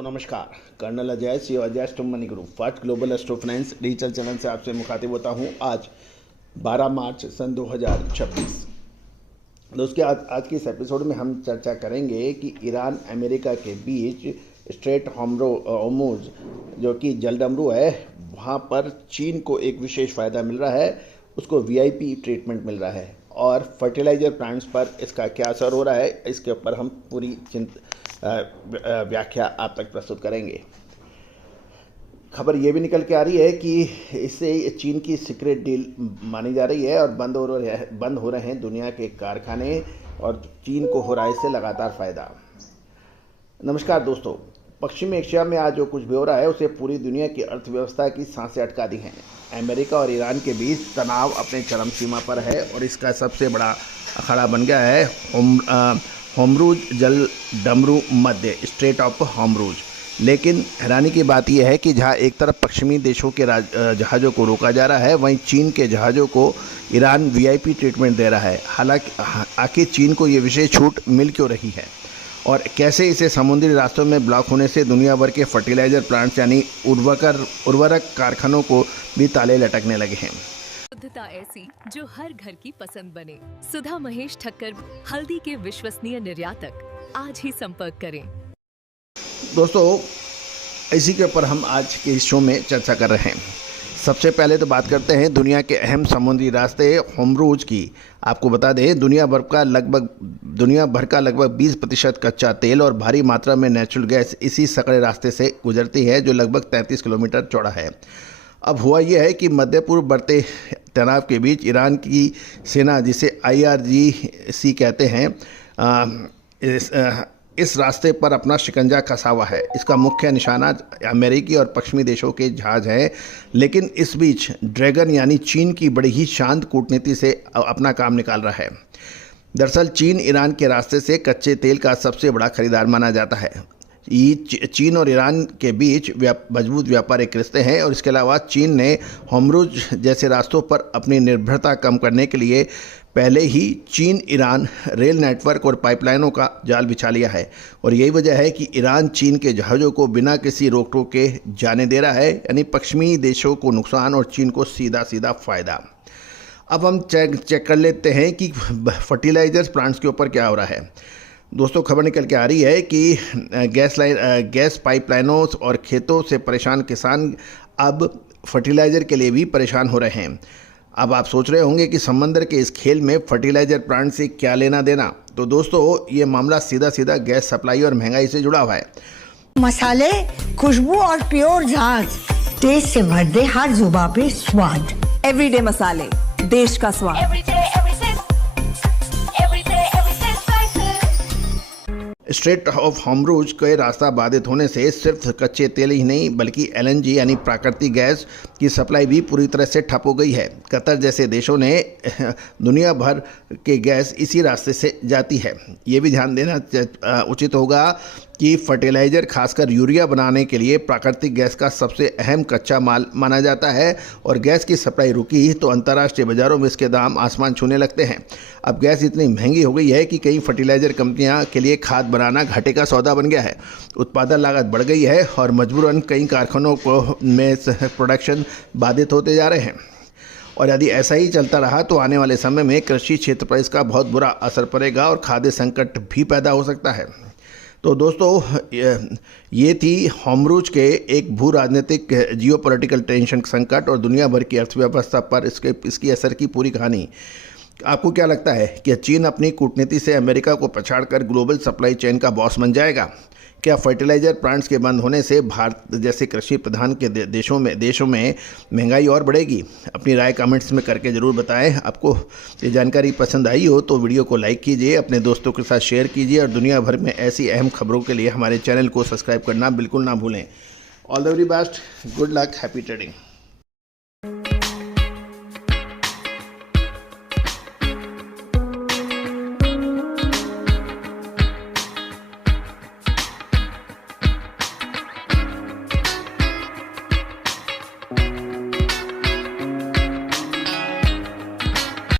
दोस्तों नमस्कार। Colonel Ajay C Ajay stock money group first global astro finance digital channel से आपसे मुखातिब होता हूं। आज 12 मार्च सन 2026। दोस्तों आज के इस एपिसोड में हम चर्चा करेंगे कि ईरान अमेरिका के बीच स्ट्रेट हॉर्मुज़ जो कि जलडमरू है, वहाँ पर चीन को एक विशेष फ़ायदा मिल रहा है, उसको वीआईपी ट्रीटमेंट मिल रहा है और फर्टिलाइज़र प्लांट्स पर इसका क्या असर हो रहा है, इसके ऊपर हम पूरी व्याख्या आप तक प्रस्तुत करेंगे। खबर ये भी निकल के आ रही है कि इससे चीन की सीक्रेट डील मानी जा रही है और बंद हो रहे हैं दुनिया के कारखाने और चीन को हो रहा है इससे लगातार फ़ायदा। नमस्कार दोस्तों, पश्चिमी एशिया में आज जो कुछ भी हो रहा है उसे पूरी दुनिया की अर्थव्यवस्था की सांसें अटका दी हैं। अमेरिका और ईरान के बीच तनाव अपने चरम सीमा पर है और इसका सबसे बड़ा अखाड़ा बन गया है हॉर्मुज़ जल डमरू मध्य स्ट्रेट ऑफ हॉर्मुज़। लेकिन हैरानी की बात यह है कि जहां एक तरफ पश्चिमी देशों के जहाज़ों को रोका जा रहा है, वहीं चीन के जहाज़ों को ईरान वीआईपी ट्रीटमेंट दे रहा है। हालांकि आखिर चीन को ये विशेष छूट मिल क्यों रही है और कैसे इसे समुद्री रास्तों में ब्लॉक होने से दुनिया भर के फर्टिलाइज़र प्लांट्स यानी उर्वरक कारखानों को भी ताले लटकने लगे हैं। शुद्धता ऐसी जो हर घर की पसंद बने। सुधा महेश ठक्कर, हल्दी के विश्वसनीय निर्यातक। आज ही संपर्क करें। दोस्तों इसी के ऊपर हम आज के इस शो में चर्चा कर रहे हैं। सबसे पहले तो बात करते हैं दुनिया के अहम समुद्री रास्ते हॉर्मुज़ की। आपको बता दें दुनिया भर का लगभग 20% कच्चा तेल और भारी मात्रा में नेचुरल गैस इसी सकड़े रास्ते से गुजरती है जो लगभग 33 किलोमीटर चौड़ा है। अब हुआ यह है कि मध्य पूर्व बढ़ते तनाव के बीच ईरान की सेना, जिसे IRGC कहते हैं, इस रास्ते पर अपना शिकंजा कसा हुआ है। इसका मुख्य निशाना अमेरिकी और पश्चिमी देशों के जहाज़ हैं, लेकिन इस बीच ड्रैगन यानी चीन की बड़ी ही शांत कूटनीति से अपना काम निकाल रहा है। दरअसल चीन ईरान के रास्ते से कच्चे तेल का सबसे बड़ा खरीदार माना जाता है। चीन और ईरान के बीच मजबूत व्यापारिक रिश्ते हैं और इसके अलावा चीन ने हॉर्मुज़ जैसे रास्तों पर अपनी निर्भरता कम करने के लिए पहले ही चीन ईरान रेल नेटवर्क और पाइपलाइनों का जाल बिछा लिया है और यही वजह है कि ईरान चीन के जहाज़ों को बिना किसी रोक टोक के जाने दे रहा है, यानी पश्चिमी देशों को नुकसान और चीन को सीधा सीधा फ़ायदा। अब हम चेक कर लेते हैं कि फर्टिलाइजर्स प्लांट्स के ऊपर क्या हो रहा है। दोस्तों खबर निकल के आ रही है कि गैस पाइपलाइनों और खेतों से परेशान किसान अब फर्टिलाइज़र के लिए भी परेशान हो रहे हैं। अब आप सोच रहे होंगे कि समंदर के इस खेल में फर्टिलाइज़र प्लांट से क्या लेना देना। तो दोस्तों ये मामला सीधा सीधा गैस सप्लाई और महंगाई से जुड़ा हुआ है। मसाले, खुशबू और प्योर झांझ टेस्ट से भर दे हर जुबां पे स्वाद। एवरीडे मसाले, देश का स्वाद। स्ट्रेट ऑफ हॉर्मुज़ के रास्ता बाधित होने से सिर्फ कच्चे तेल ही नहीं बल्कि LNG यानी प्राकृतिक गैस की सप्लाई भी पूरी तरह से ठप हो गई है। कतर जैसे देशों ने दुनिया भर के गैस इसी रास्ते से जाती है। ये भी ध्यान देना उचित होगा कि फर्टिलाइज़र खासकर यूरिया बनाने के लिए प्राकृतिक गैस का सबसे अहम कच्चा माल माना जाता है और गैस की सप्लाई रुकी तो अंतर्राष्ट्रीय बाज़ारों में इसके दाम आसमान छूने लगते हैं। अब गैस इतनी महंगी हो गई है कि कई फर्टिलाइज़र कंपनियां के लिए खाद बनाना घाटे का सौदा बन गया है। उत्पादन लागत बढ़ गई है और मजबूरन कई कारखानों में प्रोडक्शन बाधित होते जा रहे हैं और यदि ऐसा ही चलता रहा तो आने वाले समय में कृषि क्षेत्र पर इसका बहुत बुरा असर पड़ेगा और खाद्य संकट भी पैदा हो सकता है। तो दोस्तों ये थी हॉर्मुज़ के एक भू राजनीतिक जियोपॉलिटिकल टेंशन संकट और दुनिया भर की अर्थव्यवस्था पर इसकी असर की पूरी कहानी। आपको क्या लगता है कि चीन अपनी कूटनीति से अमेरिका को पछाड़कर ग्लोबल सप्लाई चेन का बॉस बन जाएगा? क्या फर्टिलाइज़र प्लांट्स के बंद होने से भारत जैसे कृषि प्रधान के देशों में महंगाई और बढ़ेगी? अपनी राय कमेंट्स में करके ज़रूर बताएं। आपको ये जानकारी पसंद आई हो तो वीडियो को लाइक कीजिए, अपने दोस्तों के साथ शेयर कीजिए और दुनिया भर में ऐसी अहम खबरों के लिए हमारे चैनल को सब्सक्राइब करना बिल्कुल ना भूलें। All the very best, good luck, happy trading.